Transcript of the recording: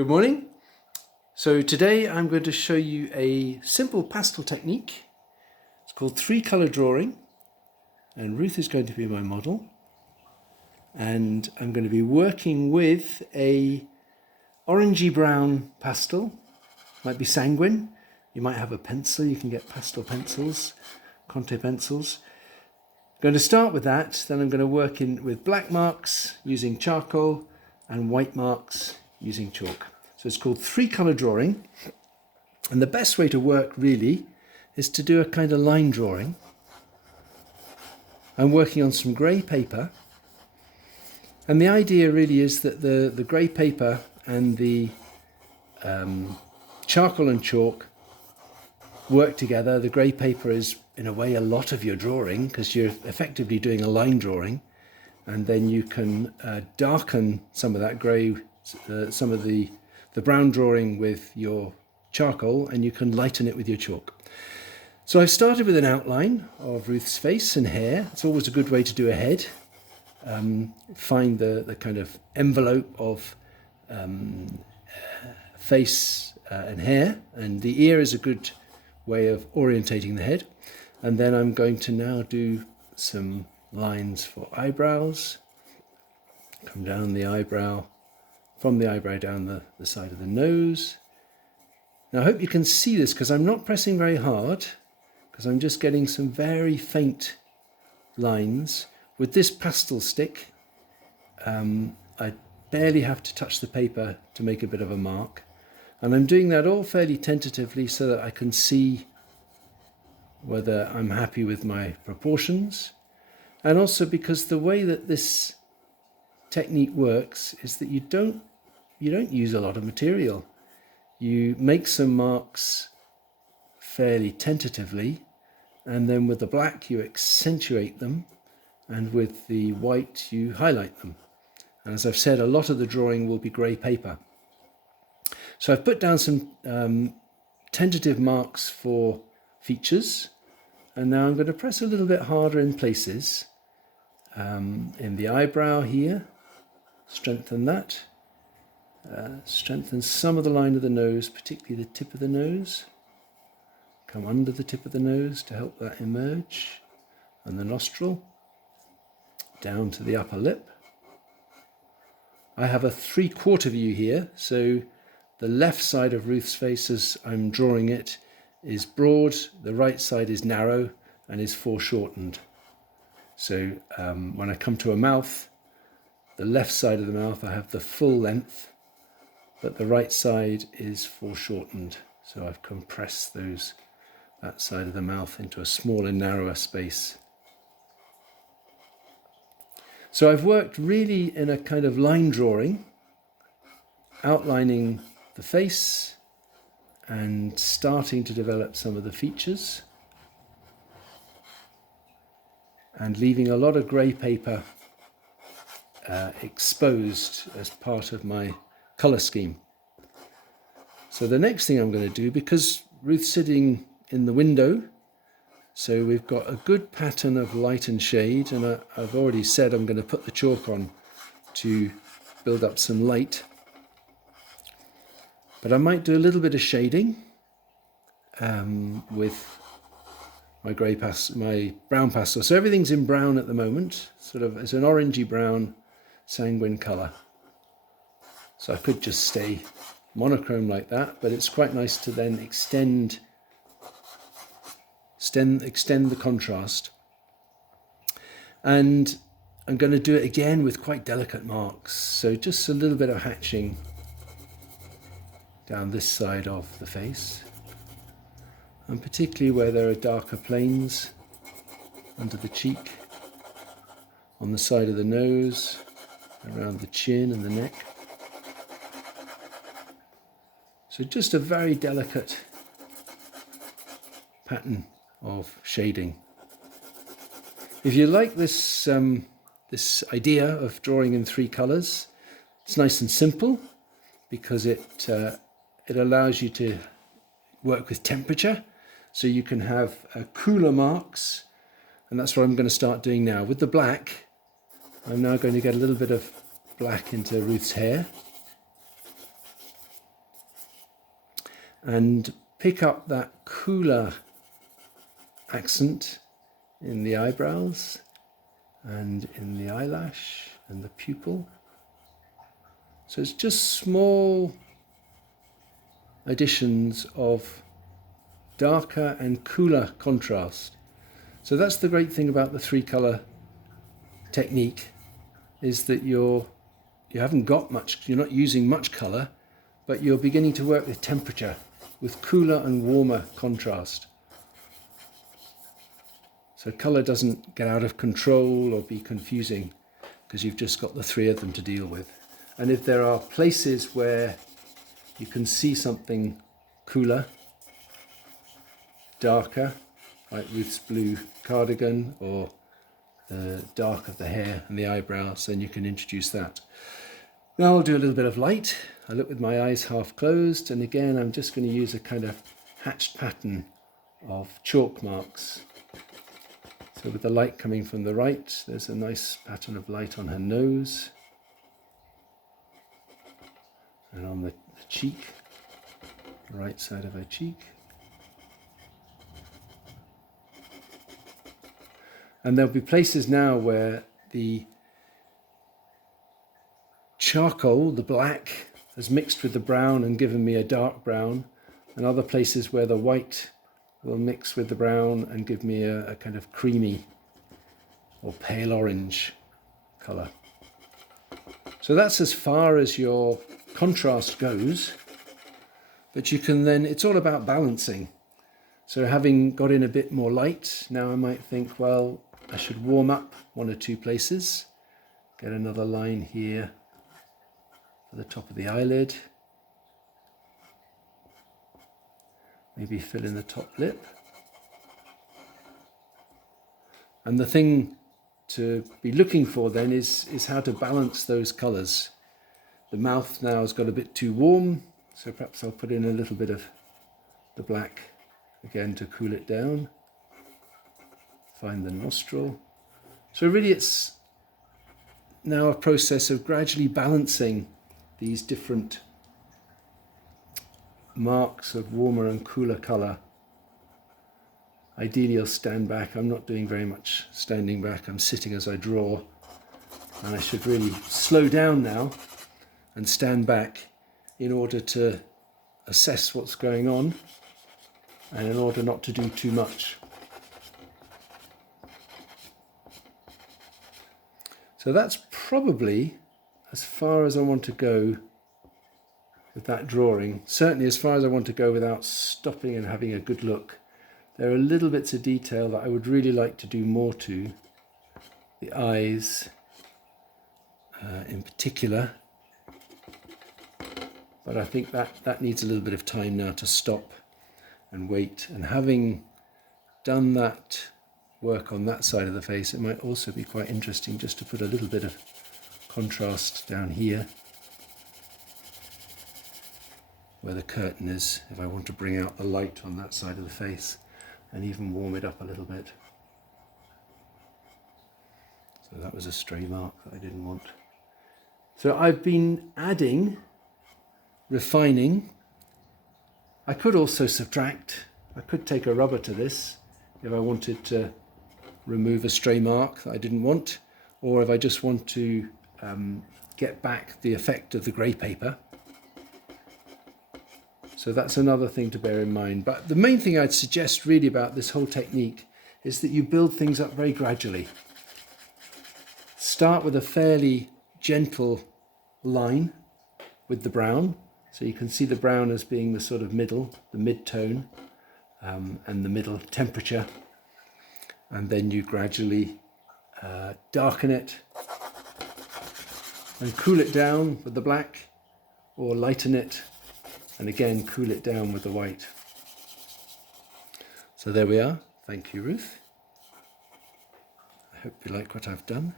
Good morning. So today I'm going to show you a simple pastel technique. It's called three-color drawing, and Ruth is going to be my model. And I'm going to be working with a orangey brown pastel. Might be sanguine. You might have a pencil. You can get pastel pencils, Conte pencils. I'm going to start with that. Then I'm going to work in with black marks using charcoal and white marks using chalk. So it's called three-color drawing. And the best way to work really is to do a kind of line drawing. I'm working on some grey paper. And the idea really is that the grey paper and the charcoal and chalk work together. The grey paper is in a way a lot of your drawing because you're effectively doing a line drawing, and then you can darken some of that grey, some of the brown drawing with your charcoal, and you can lighten it with your chalk. So I've started with an outline of Ruth's face and hair. It's always a good way to do a head. Find the kind of envelope of face and hair, and the ear is a good way of orientating the head. And then I'm going to now do some lines for eyebrows. Come down the eyebrow, from the eyebrow down the side of the nose. Now I hope you can see this because I'm not pressing very hard, because I'm just getting some very faint lines. With this pastel stick, I barely have to touch the paper to make a bit of a mark. And I'm doing that all fairly tentatively so that I can see whether I'm happy with my proportions. And also because the way that this technique works is that you don't use a lot of material. You make some marks fairly tentatively, and then with the black you accentuate them, and with the white you highlight them. And as I've said, a lot of the drawing will be grey paper. So I've put down some tentative marks for features, and now I'm going to press a little bit harder in places. In the eyebrow here, strengthen that. Strengthen some of the line of the nose, particularly the tip of the nose. Come under the tip of the nose to help that emerge, and the nostril. Down to the upper lip. I have a 3/4 view here, so the left side of Ruth's face as I'm drawing it is broad, the right side is narrow and is foreshortened. So when I come to a mouth, the left side of the mouth I have the full length, but the right side is foreshortened. So I've compressed that side of the mouth into a smaller, narrower space. So I've worked really in a kind of line drawing, outlining the face and starting to develop some of the features, and leaving a lot of grey paper exposed as part of my colour scheme. So the next thing I'm going to do, because Ruth's sitting in the window, so we've got a good pattern of light and shade, and I've already said I'm going to put the chalk on to build up some light. But I might do a little bit of shading with my my brown pastel. So everything's in brown at the moment, sort of it's an orangey brown sanguine colour. So I could just stay monochrome like that, but it's quite nice to then extend the contrast. And I'm going to do it again with quite delicate marks, so just a little bit of hatching down this side of the face, and particularly where there are darker planes under the cheek, on the side of the nose, around the chin and the neck. So just a very delicate pattern of shading. If you like this this idea of drawing in three colours, it's nice and simple because it allows you to work with temperature, so you can have cooler marks, and that's what I'm going to start doing now. With the black, I'm now going to get a little bit of black into Ruth's hair. and pick up that cooler accent in the eyebrows and in the eyelash and the pupil. So it's just small additions of darker and cooler contrast. So that's the great thing about the 3-color technique, is that you haven't got much, you're not using much color, but you're beginning to work with temperature, with cooler and warmer contrast. So color doesn't get out of control or be confusing, because you've just got the 3 of them to deal with. And if there are places where you can see something cooler, darker, like Ruth's blue cardigan, or the dark of the hair and the eyebrows, then you can introduce that. Now I'll do a little bit of light. I look with my eyes half closed, and again I'm just going to use a kind of hatched pattern of chalk marks. So with the light coming from the right, there's a nice pattern of light on her nose and on the cheek, the right side of her cheek. And there'll be places now where the charcoal, the black, has mixed with the brown and given me a dark brown, and other places where the white will mix with the brown and give me a kind of creamy or pale orange colour. So that's as far as your contrast goes, but you can then, it's all about balancing. So having got in a bit more light, now I might think, well, I should warm up 1 or 2 places, get another line here for the top of the eyelid, maybe fill in the top lip. And the thing to be looking for then is how to balance those colours. The mouth now has got a bit too warm, so perhaps I'll put in a little bit of the black again to cool it down. Find the nostril. So really it's now a process of gradually balancing these different marks of warmer and cooler colour. Ideally I'll stand back. I'm not doing very much standing back. I'm sitting as I draw. And I should really slow down now and stand back in order to assess what's going on and in order not to do too much. So that's probably as far as I want to go with that drawing. Certainly as far as I want to go without stopping and having a good look. There are little bits of detail that I would really like to do more to. The eyes in particular. But I think that needs a little bit of time now to stop and wait. And having done that work on that side of the face, it might also be quite interesting just to put a little bit of contrast down here where the curtain is, if I want to bring out the light on that side of the face and even warm it up a little bit. So that was a stray mark that I didn't want. So I've been adding, refining. I could also subtract. I could take a rubber to this if I wanted to remove a stray mark that I didn't want, or if I just want to get back the effect of the grey paper. So that's another thing to bear in mind. But the main thing I'd suggest really about this whole technique is that you build things up very gradually. Start with a fairly gentle line with the brown. So you can see the brown as being the sort of middle, the mid-tone, and the middle temperature. And then you gradually darken it and cool it down with the black, or lighten it and again cool it down with the white. So there we are. Thank you, Ruth. I hope you like what I've done.